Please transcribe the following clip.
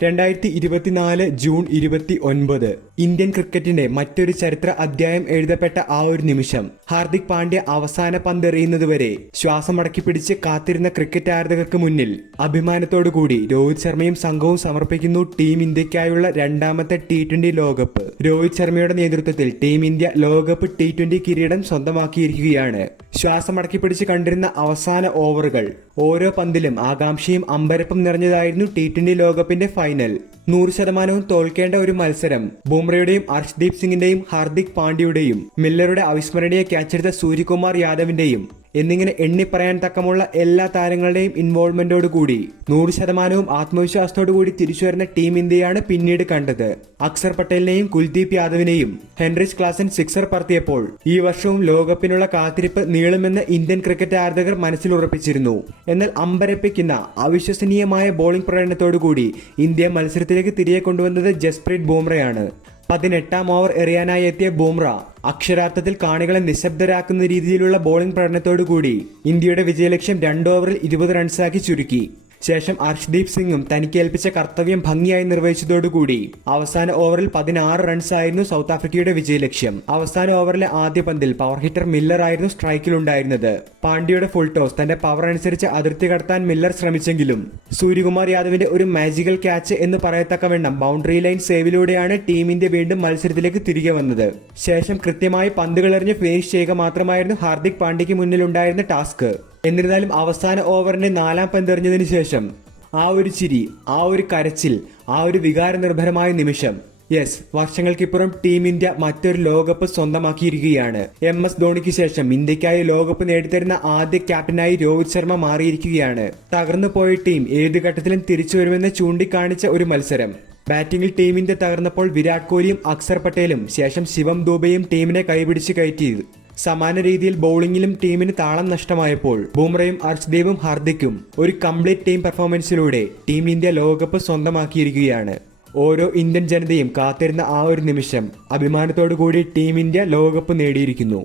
2024 June 29 Indian ക്രിക്കറ്റിന്റെ മറ്റൊരു ചരിത്ര അധ്യായം എഴുതപ്പെട്ട ആ ഒരു നിമിഷം. ഹാർദിക് പാണ്ഡ്യ അവസാന പന്തെറിയുന്നതുവരെ ശ്വാസമടക്കി പിടിച്ച് കാത്തിരുന്ന ക്രിക്കറ്റ് ആരാധകർക്ക് മുന്നിൽ അഭിമാനത്തോടുകൂടി രോഹിത് ശർമ്മയും സംഘവും സമർപ്പിക്കുന്നു ടീം ഇന്ത്യക്കായുള്ള രണ്ടാമത്തെ T20 ലോകകപ്പ്. രോഹിത് ശർമ്മയുടെ നേതൃത്വത്തിൽ ടീം ഇന്ത്യ ലോകകപ്പ് T20 കിരീടം സ്വന്തമാക്കിയിരിക്കുകയാണ്. ശ്വാസമടക്കി പിടിച്ച് കണ്ടിരുന്ന അവസാന ഓവറുകൾ, ഓരോ പന്തിലും ആകാംക്ഷയും അമ്പരപ്പും നിറഞ്ഞതായിരുന്നു T20 ലോകകപ്പിന്റെ ഫൈനൽ. 100% തോൽക്കേണ്ട ഒരു മത്സരം. ബുംറയുടെയും അർഷ്ദീപ് സിംഗിന്റെയും ഹാർദിക് പാണ്ഡ്യയുടെയും മില്ലറുടെ അവിസ്മരണീയ ക്യാച്ചെടുത്ത സൂര്യകുമാർ യാദവിന്റെയും എന്നിങ്ങനെ എണ്ണിപ്പറയാൻ തക്കമുള്ള എല്ലാ താരങ്ങളുടെയും ഇൻവോൾവ്മെന്റോടുകൂടി 100% ആത്മവിശ്വാസത്തോടുകൂടി തിരിച്ചുവരുന്ന ടീം ഇന്ത്യയാണ് പിന്നീട് കണ്ടത്. അക്സർ പട്ടേലിനെയും കുൽദീപ് യാദവിനെയും ഹെൻറിച്ച് ക്ലാസൻ സിക്സർ പറത്തിയപ്പോൾ ഈ വർഷവും ലോകകപ്പിനുള്ള കാത്തിരിപ്പ് നീളുമെന്ന് ഇന്ത്യൻ ക്രിക്കറ്റ് ആരാധകർ മനസ്സിൽ ഉറപ്പിച്ചിരുന്നു. എന്നാൽ അമ്പരപ്പിക്കുന്ന അവിശ്വസനീയമായ ബോളിംഗ് പ്രകടനത്തോടുകൂടി ഇന്ത്യ മത്സരത്തിലേക്ക് തിരികെ കൊണ്ടുവന്നത് ജസ്പ്രീത് ബുംറയാണ്. 18ാം ഓവർ എറിയാനായി എത്തിയ ബുംറ അക്ഷരാർത്ഥത്തിൽ കാണികളെ നിശബ്ദരാക്കുന്ന രീതിയിലുള്ള ബോളിംഗ് പ്രകടനത്തോടുകൂടി ഇന്ത്യയുടെ വിജയലക്ഷ്യം 2 ഓവറിൽ 20 റൺസാക്കി ചുരുക്കി. ശേഷം അർഷ്ദീപ് സിംഗും തനിക്ക് ഏൽപ്പിച്ച കർത്തവ്യം ഭംഗിയായി നിർവഹിച്ചതോടുകൂടി അവസാന ഓവറിൽ 16 റൺസായിരുന്നു സൗത്ത് ആഫ്രിക്കയുടെ വിജയലക്ഷ്യം. അവസാന ഓവറിലെ ആദ്യ പന്തിൽ പവർ ഹിറ്റർ മില്ലർ ആയിരുന്നു സ്ട്രൈക്കിലുണ്ടായിരുന്നത്. പാണ്ഡ്യയുടെ ഫുൾ ടോസ് തന്റെ പവർ അനുസരിച്ച് അതിർത്തി കടത്താൻ മില്ലർ ശ്രമിച്ചെങ്കിലും സൂര്യകുമാർ യാദവിന്റെ ഒരു മാജിക്കൽ ക്യാച്ച് എന്ന് പറയത്തക്കവണ്ണം ബൗണ്ടറി ലൈൻ സേവിലൂടെയാണ് ടീം ഇന്ത്യ വീണ്ടും മത്സരത്തിലേക്ക് തിരികെ വന്നത്. ശേഷം കൃത്യമായി പന്തുകൾ എറിഞ്ഞ് ഫിനിഷ് ചെയ്യുക മാത്രമായിരുന്നു ഹാർദിക് പാണ്ഡ്യയ്ക്ക് മുന്നിലുണ്ടായിരുന്ന ടാസ്ക്. എന്നിരുന്നാലും അവസാന ഓവറിന്റെ 4ാം പന്തെറിഞ്ഞതിനു ശേഷം ആ ഒരു ചിരി, ആ ഒരു കരച്ചിൽ, ആ ഒരു വികാരനിർഭരമായ നിമിഷം. യെസ്, വർഷങ്ങൾക്കിപ്പുറം ടീം ഇന്ത്യ മറ്റൊരു ലോകകപ്പ് സ്വന്തമാക്കിയിരിക്കുകയാണ്. MS ധോണിക്ക് ശേഷം ഇന്ത്യക്കായി ലോകകപ്പ് നേടിത്തരുന്ന ആദ്യ ക്യാപ്റ്റനായി രോഹിത് ശർമ്മ മാറിയിരിക്കുകയാണ്. തകർന്നു പോയ ടീം ഏത് ഘട്ടത്തിലും തിരിച്ചു വരുമെന്ന് ചൂണ്ടിക്കാണിച്ച ഒരു മത്സരം. ബാറ്റിംഗിൽ ടീം ഇന്ത്യ തകർന്നപ്പോൾ വിരാട് കോഹ്ലിയും അക്സർ പട്ടേലും ശേഷം ശിവം ദൂബെയും ടീമിനെ കൈപിടിച്ച് കയറ്റി. സമാന രീതിയിൽ ബൌളിംഗിലും ടീമിന് താളം നഷ്ടമായപ്പോൾ ബുംറയും അർഷ്ദീപും ഹാർദിക്കും ഒരു കംപ്ലീറ്റ് ടീം പെർഫോമൻസിലൂടെ ടീം ഇന്ത്യ ലോകകപ്പ് സ്വന്തമാക്കിയിരിക്കുകയാണ്. ഓരോ ഇന്ത്യൻ ജനതയും കാത്തിരുന്ന ആ ഒരു നിമിഷം. അഭിമാനത്തോടുകൂടി ടീം ഇന്ത്യ ലോകകപ്പ് നേടിയിരിക്കുന്നു.